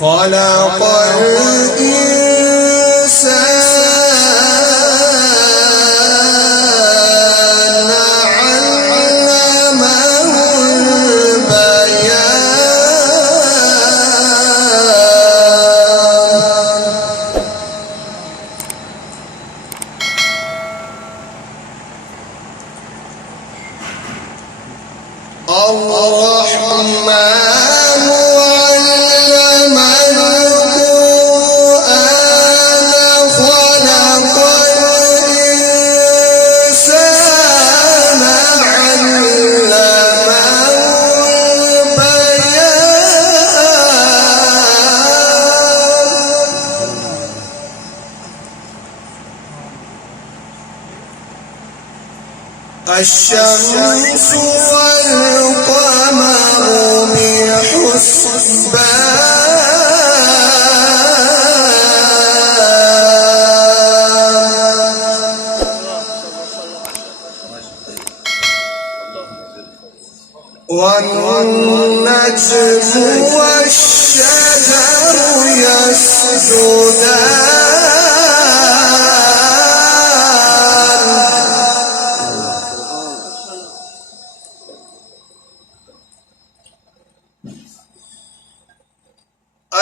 خلق الإنسان علمه الرحمن علم القرآن خلق الإنسان علمه البيان الشمس والقمر بحسبان والنجم والشجر يسجدان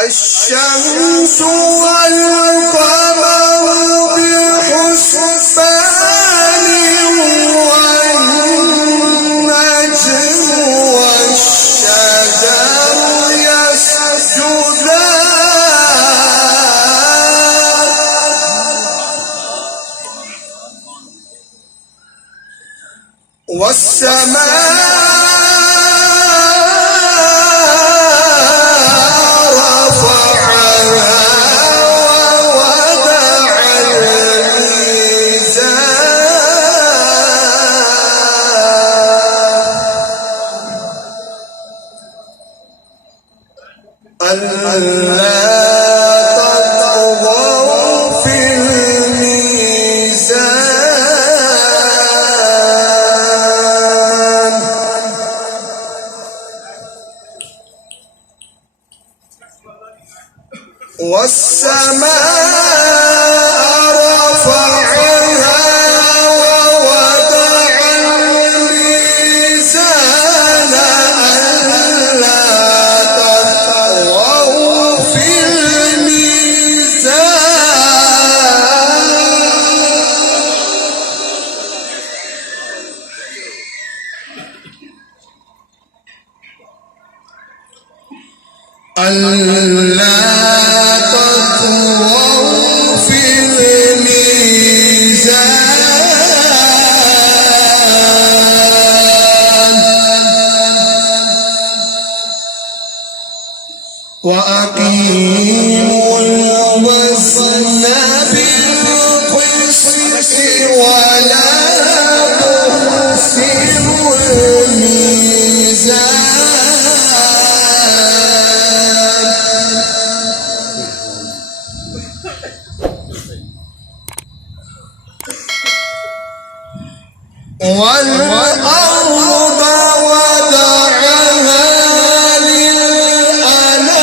الشمس والقمر بحسبان والنجم والشجر يسجدان والسماء ألا تطغوا في الميزان والسماء رفعها ووضع الميزان ألا تطغوا في الميزان ألا تطغوا في الميزان وأقيموا الوزن بالقسط ولا تخسروا الميزان والأرض وضعها للأنام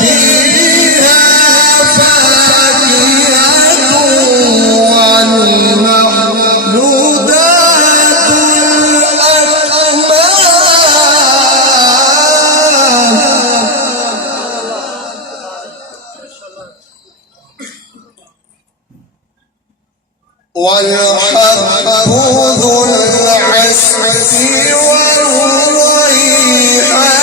فيها فاكهة والمخلوقات الأكمام والحب ذو العصف والريحان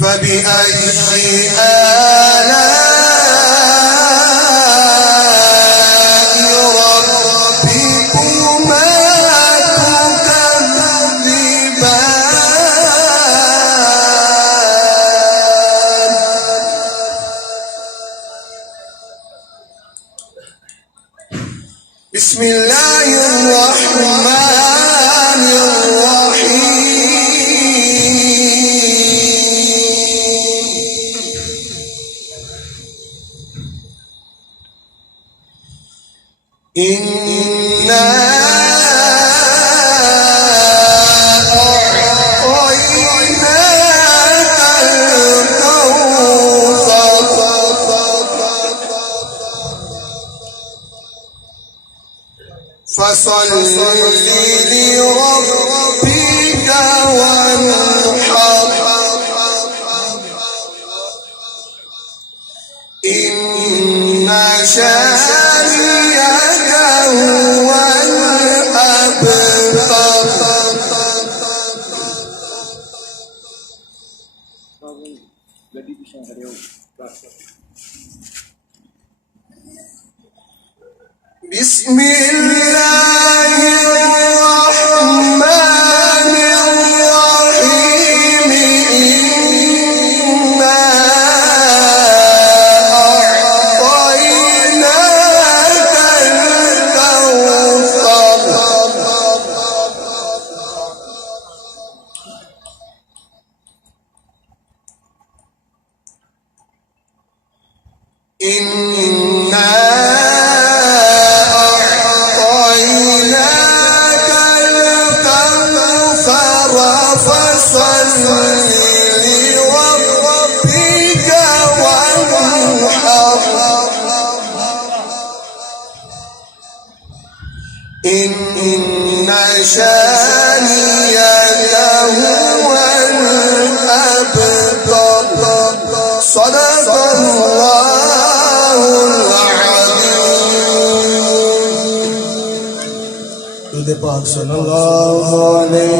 فبأي آلاء ربكما تكذبان بسم الله الرحمن الرحيم فصل لربك وانحر إن شانئك هو الأبتر. بسم الله الرحمن الرحيم إنا أعطيناك الكوثر. إنا أعطيناك الكوثر فصل لربك وانحر إن شانئك هو الأبتر. صدق الله العظيم. درود پاک صلی اللہ علیہ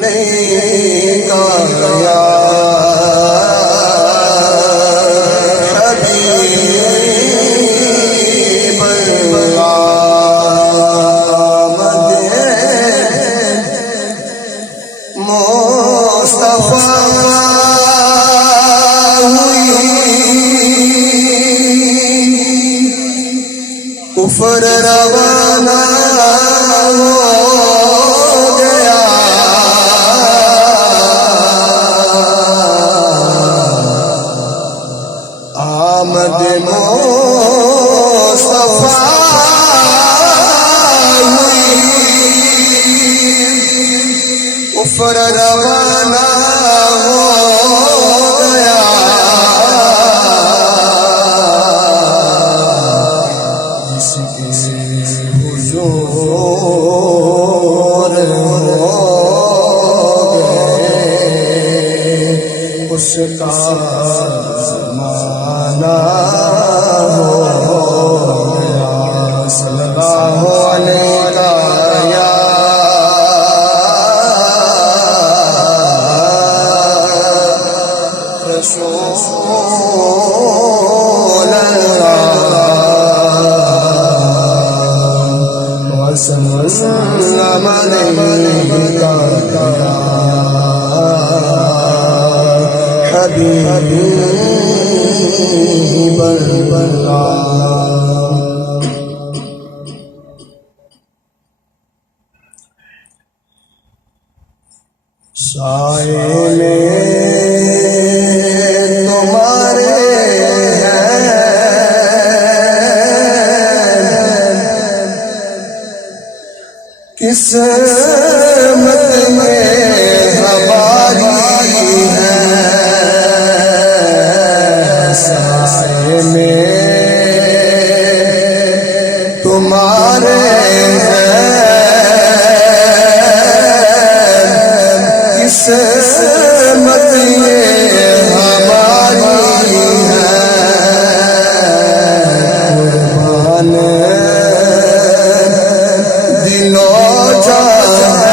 نہیں کہا یا حبیب اللہ مصطفیٰ ہوئی کفر روانہ ہو گیا آمد مصطفیٰ ہوئی کفر روانہ ہو گیا جس کے حضور ہو گئے اس کا زمانہ ہو گیا. صلی اللہ علیہ یا رسول اللہ وسلم علیک یا حبیب اللہ. سائے میں تمہارے قسمت میں ہماری ہے سائے میں تمہارے قسمت یہ ہماری ہے قربان دل و جان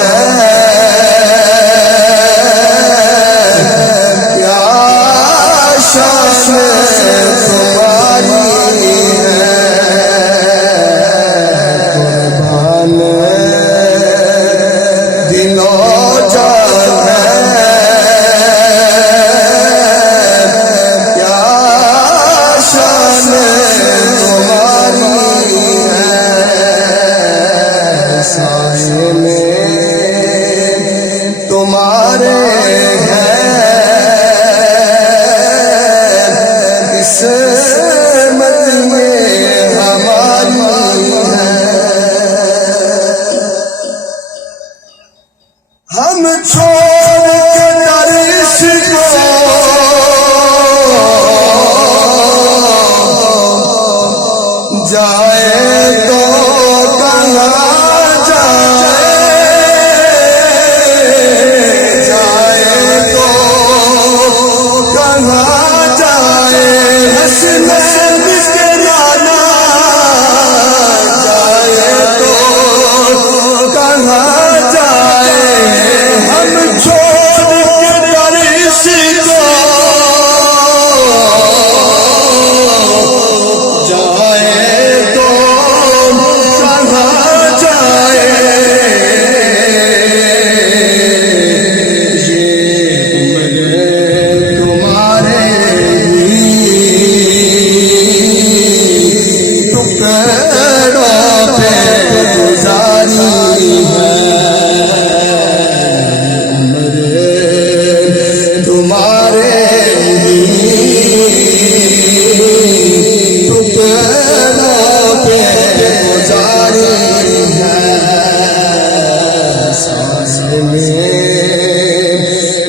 تمہارے ٹکڑوں پہ گزاری ہے سانس میں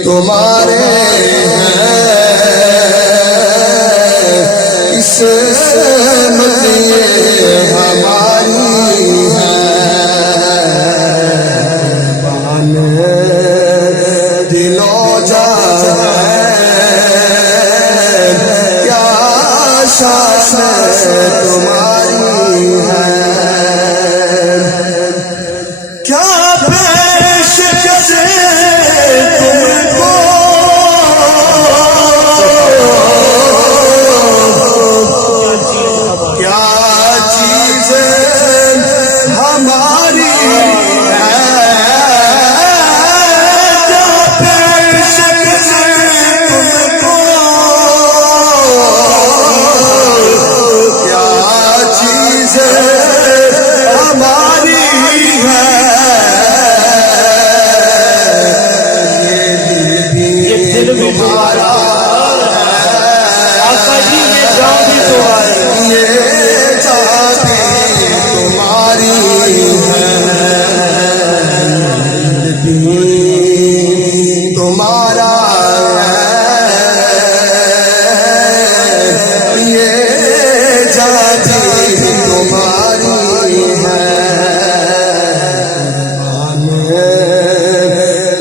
تمہارے قسمت یہ ہماری ہے بان دلوں جا کیا شان تمہاری ہے کیا پیش جیسے تم کو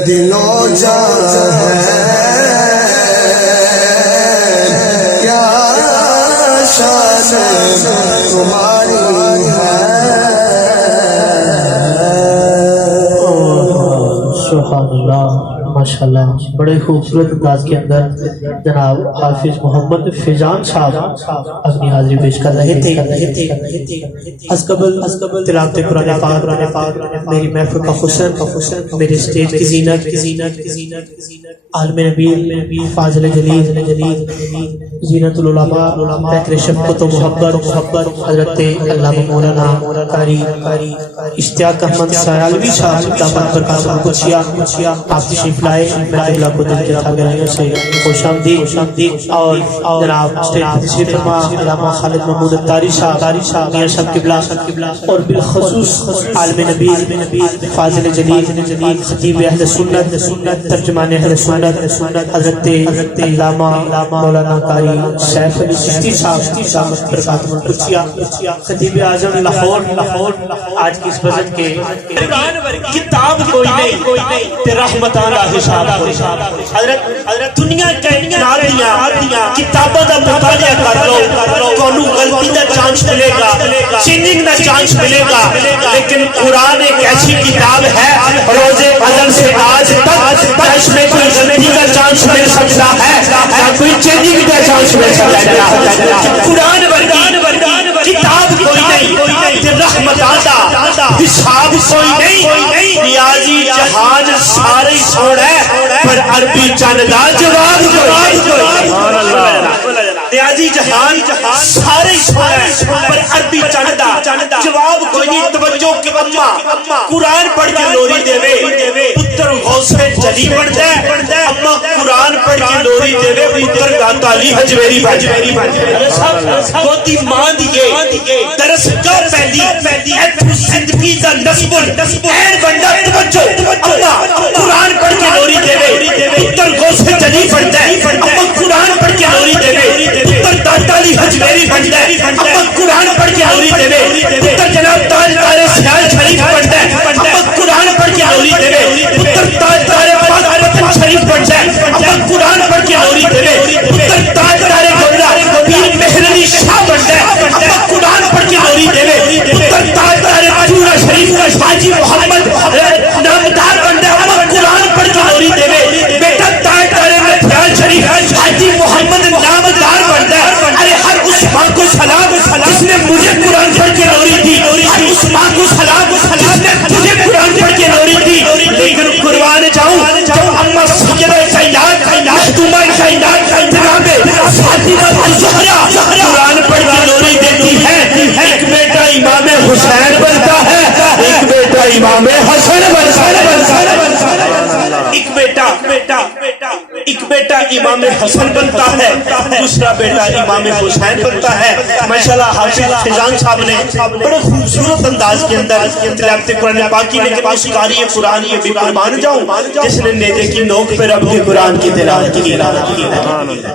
دلوں جا کیا شان تمہاری ہے سبحان اللہ ماشاءاللہ بڑے خوبصورت انداز کے اندر جناب حافظ محمد فیضان صاحب اپنی حاضری پیش کر رہے تھے از قبل تلاوت قرآن پاک میری محفل کا حسن میرے سٹیج کی زینت عالم نبی فاضل جلیل زینت العلماء فکر شفقت و محبت حضرت علامہ مولانا قاری اشتیاق احمد سیالوی صاحب دامت برکات قدسیہ آپ تشریف لائے میں قبلہ کو دل کے تھا گرائیوں سے خوش آمدید اور جناب اسٹیج پر تشریف فرما علامہ خالد محمود اتاری صاحب میاں صاحب قبلہ اور بالخصوص عالم نبی فاضل جلیل خطیب اہل سنت ترجمان اہل سنت حضرت علامہ مولانا قاری سیف علی چشتی صاحب برکات قدسیہ خطیب اعظم لاہور آج کی اس بزن کے کتاب کوئی نہیں تے رحمتان راہ حساب حضرت دنیا کہنیاں دیا کتابوں دا مطالعہ کر لو کونو غلطی دا چانس ملے گا چیننگ دا چانس ملے گا لیکن قرآن ایک ایسی کتاب ہے روز ازل سے آج تک اس میں کوئی غلطی کا چانس مل سکتا ہے یا کوئی چیننگ کا چانس مل سکتا ہے قرآن ورگی کتاب کوئی نہیں رحمت آتا حساب کوئی نہیں ریاضی جہان سارے سوڑ ہے پر عربی چند دا جواب کوئی ریاضی جہان سارے سوڑ ہے پر عربی چند دا جواب کوئی نہیں توجہ کہ اممہ قرآن پڑھ کے لوری دے وے پتر غوث جلی پڑھ دے اممہ قرآن پڑھ کے لوری دے وے پتر داتا علی حجویری گوتی ماں دیئے درس کا پہلی ایتھو زندگی دا نصب این بندہ توجہ اممہ قرآن پڑھ کے لوری دے وے پتر غوث جلی پڑھ دے اممہ قرآن پڑھ کے لوری دے وے پتر داتا علی حجویری پڑھ دے اممہ قرآن پڑھ کے لوری دے وے پتر جناب تاج تارے سیال شریف پڑھ دے اممہ قرآن پڑھ کے لوری دے وے پتر تاج تارے پاک پتن شریف پڑھ دے اممہ قرآن پڑھ کے لوری دے وے پتر تاج تارے گولہ پیر مہرنی شاہ پڑھ دے اممہ قرآن پڑھ کے لوری دے وے پتر تاج تارے پورا شریف حاجی محمد نامدار بن دے اممہ قرآن پڑھ کے لوری دے وے بیٹا تاج تارے متھیال شریف حاجی محمد نامدار بن دے ارے ہر اس ماں کو سلام جس نے مجھے قرآن پڑھ کے لوری دی امام حسن بنتا ہے، دوسرا بیٹا امام حسین بنتا ہے۔ ماشاءاللہ حافظ فیضان صاحب نے بڑے خوبصورت انداز کے اندر تلاوت قرآن پاک کی نے کہ اس قاری قرآن یہ بھی قربان جاؤں جس نے نیزے کی نوک پہ رب کے قرآن کی تلاوت کی۔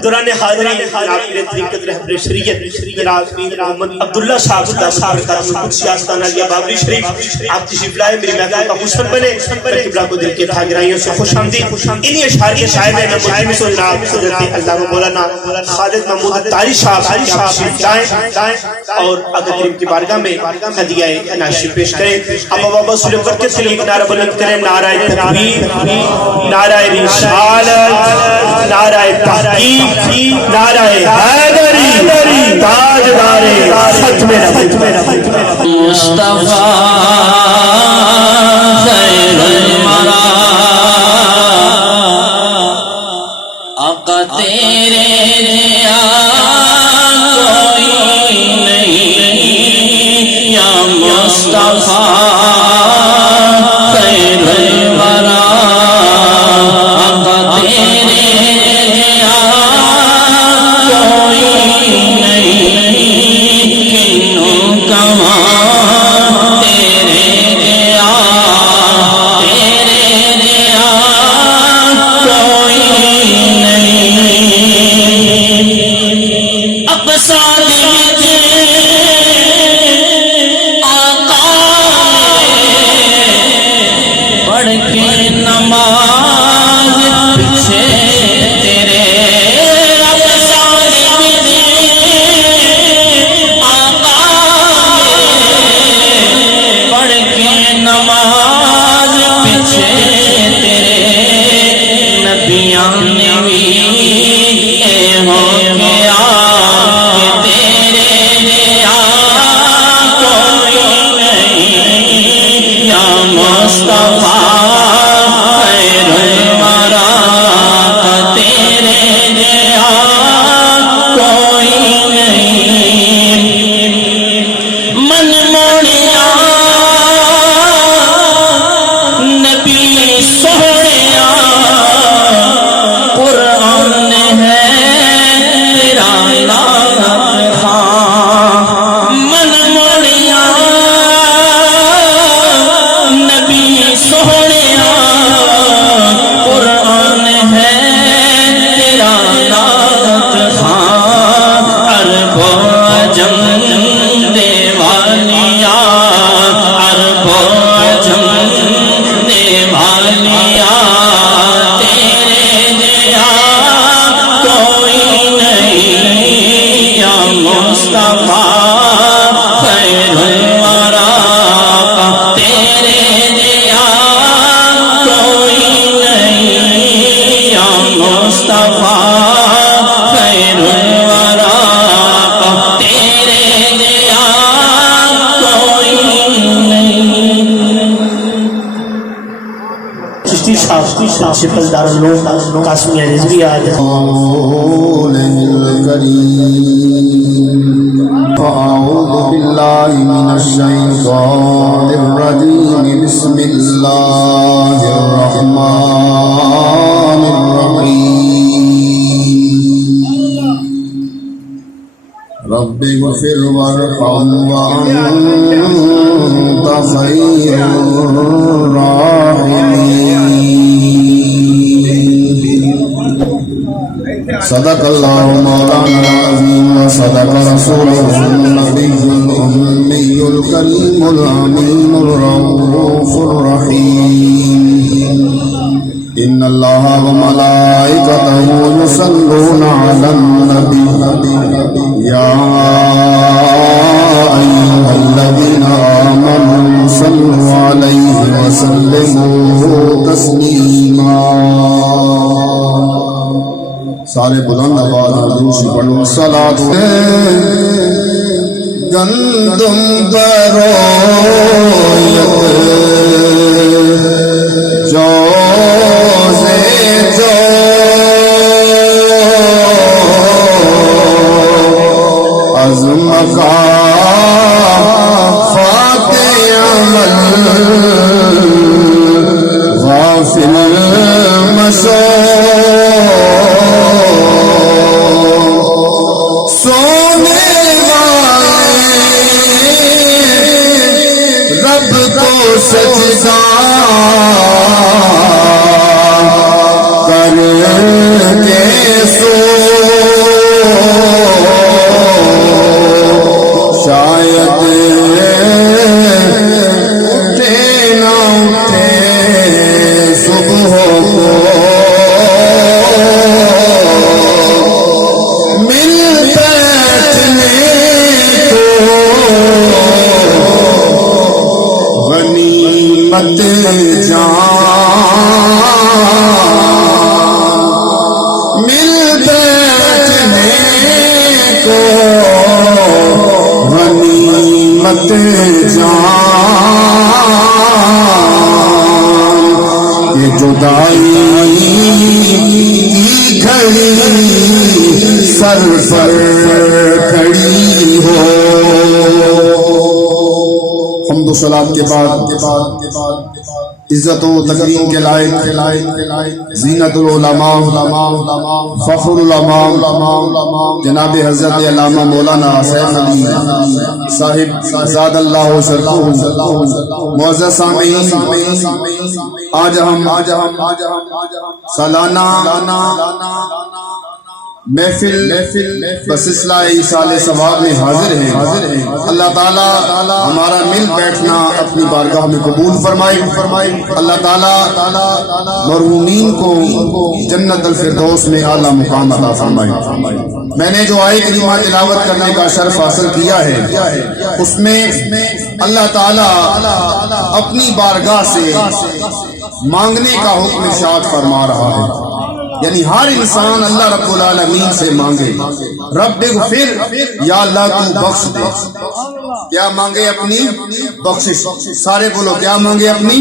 دوران حاضری جناب پیر طریقت رہبر شریعت جناب پیر محمد عبداللہ صاحب قدسی آستانہ علیہ بابری شریف آپ تشریف لائے، میری محفل کا حسن بنے، میں قبلہ کو دل کے تھاگرائیوں سے خوش آمدید۔ انہی اشعار کے شاعر میں مجھے سے جناب حضرت علامہ مولانا خالد محمود طاری صاحب تشریف لائیں اور آقا کریم کی بارگاہ میں ہدیہ ناشی پیش کریں۔ اب بابا سلم برکت سے ایک نعرہ بلند کریں، نعرہ تکبیر، نعرہ رسالت، نعرہ تحقیق، نعرہ حیدری، تاجدار ختم نبوت۔ مصطفیٰ خیر الورا آقا تیرے جیسا کوئی نہیں، یا مصطفیٰ خیر الورا آقا تیرے جیسا کوئی نہیں، کنوں کماں پرنسپل دارالعلوم قاسمیہ رضوی آج فأعوذ بالله من الشيطان الرجيم بسم الله الرحمن الرحيم رب اغفر وارحم وأنت خير الراحمين صدق الله مولانا العظيم وصدق رسوله النبي الأمي الكريم الأمين الرؤوف الرحيم إن الله وملائكته يصلون على النبي يا أيها الذين آمنوا صلوا عليه وسلموا تسليما سارے بلند آواز حضور سے پڑھو صلاۃ گندم برویت جو سے جو از مقام فاتح عمل غافل مسور سر پر کھڑی ہو. حمد و صلات کے بعد عزت و تکریم کے لائق زینت العلماء فخر العلماء جناب حضرت علامہ مولانا سیف علی صاحب زاد اللہ شرفہ. معزز سامعین، آج ہم سالانہ محفل بسلسلہ ایصال ثواب میں حاضر ہیں. اللہ تعالیٰ ہمارا مل بیٹھنا اپنی بارگاہ میں قبول فرمائے. اللہ تعالیٰ مرحومین کو جنت الفردوس میں اعلیٰ مقام عطا فرمائے. میں نے جو آیت کریمہ تلاوت کرنے کا شرف حاصل کیا ہے، اس میں اللہ تعالیٰ اپنی بارگاہ سے مانگنے کا حکم ارشاد فرما رہا ہے. یعنی ہر انسان اللہ رب العالمین سے مانگے، رب اغفر، یا اللہ تو بخش دے. کیا مانگے؟ اپنی بخشش. سارے بولو، کیا مانگے؟ اپنی.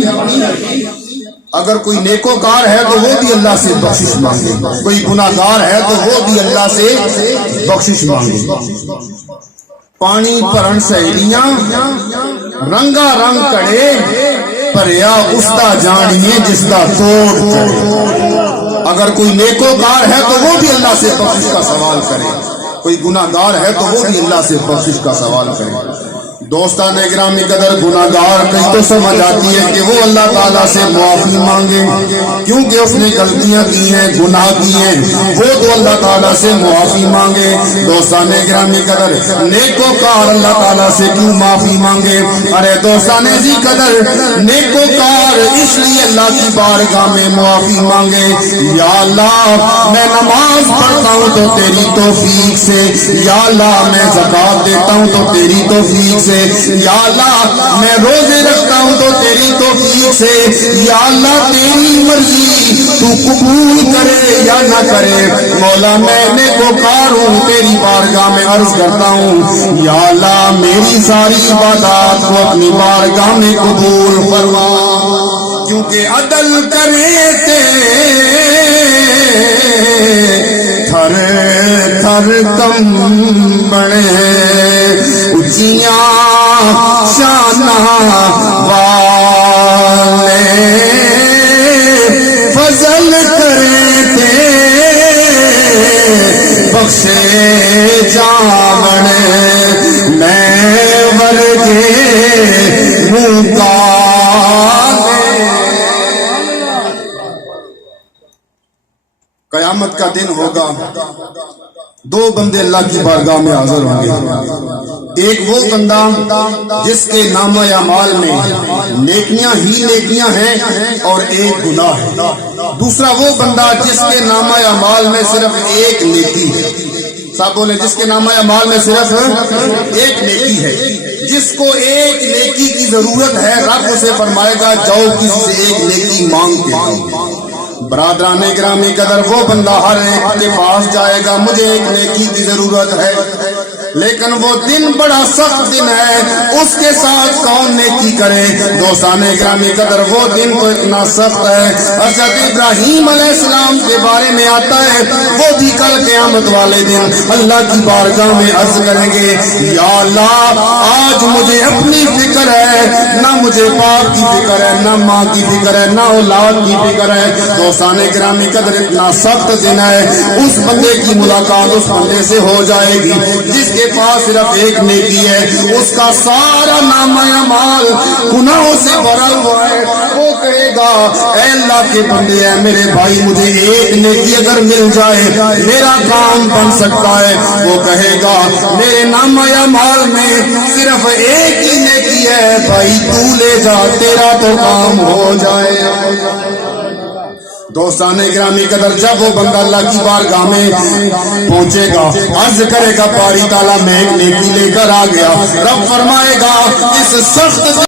اگر کوئی نیکوکار ہے تو وہ بھی اللہ سے بخشش مانگے، کوئی گناہگار ہے تو وہ بھی اللہ سے بخشش مانگے. پانی پرن سہیلیاں رنگا رنگ کڑے پریا اس دا جانیے جس دا توڑ. اگر کوئی نیکوکار ہے تو وہ بھی اللہ سے بخشش کا سوال کرے، کوئی گناہگار ہے تو وہ بھی اللہ سے بخشش کا سوال کرے. دوستان گرامی قدر، گناہگار کہیں تو سمجھ آتی ہے کہ وہ اللہ تعالیٰ سے معافی مانگے کیونکہ اس نے غلطیاں کی ہیں، گناہ کیے ہیں، وہ تو اللہ تعالیٰ سے معافی مانگے. دوستان گرامی قدر، نیکوکار اللہ تعالیٰ سے کیوں معافی مانگے؟ ارے دوستان جی قدر، نیکوکار اس لیے اللہ کی بارگاہ میں معافی مانگے، یا اللہ میں نماز پڑھتا ہوں تو تیری توفیق سے، یا اللہ میں زکوٰۃ دیتا ہوں تو تیری توفیق سے، یا اللہ میں روزے رکھتا ہوں تو تیری توفیق سے، یا اللہ تیری مرضی، تو قبول کرے یا نہ کرے. مولا میں نیکوکار ہوں، تیری بارگاہ میں عرض کرتا ہوں، یا اللہ میری ساری عبادات کو اپنی بارگاہ میں قبول فرما، کیونکہ عدل کرے تھر تھر کم بڑے اچیاں شانہ والے فضل کرے تھے بخشے جاون میں ورگے مکالے. قیامت کا دن ہوگا، دو بندے اللہ کی بارگاہ میں حاضر ہوں گے. ایک وہ بندہ جس کے نامہ اعمال میں نیکیاں ہی نیکیاں ہیں اور ایک گناہ ہے. دوسرا وہ بندہ جس کے نامہ اعمال میں صرف ایک نیکی ہے. صاحب بولے، جس کے نامہ اعمال میں صرف ایک نیکی ہے. جس کو ایک نیکی کی ضرورت ہے، رب اسے فرمائے گا جاؤ کسی سے ایک نیکی مانگ کے آؤ. برادران گرامی قدر، وہ بندہ ہر ایک کے پاس جائے گا، مجھے ایک نیکی کی ضرورت ہے، لیکن وہ دن بڑا سخت دن ہے، اس کے ساتھ کون نیکی کرے؟ دوستان گرامی قدر، وہ دن تو اتنا سخت ہے، حضرت ابراہیم علیہ السلام کے بارے میں آتا ہے، وہ بھی کل قیامت والے دن اللہ کی بارگاہ میں عرض کریں گے، یا اللہ آج مجھے اپنی فکر ہے، نہ مجھے باپ کی فکر ہے، نہ ماں کی فکر ہے، نہ اولاد کی فکر ہے. دوستان گرامی قدر، اتنا سخت دن ہے. اس بندے کی ملاقات اس بندے سے ہو جائے گی جس کے پاس صرف ایک نیکی ہے، اس کا سارا نامہ اعمال گناہوں سے بھرا ہوا ہے. وہ کہے گا اے اللہ کے بندے، اے میرے بھائی، مجھے ایک نیکی اگر مل جائے میرا کام بن سکتا ہے. وہ کہے گا میرے نامہ اعمال میں صرف ایک ہی نیکی ہے، بھائی تو لے جا، تیرا تو کام ہو جائے. دوستان گرامی قدر، جب وہ بندہ اللہ کی بارگاہ میں پہنچے گا، عرض کرے گا باری تعالیٰ میں ایک نیکی لے کر آ گیا. رب فرمائے گا اس سخت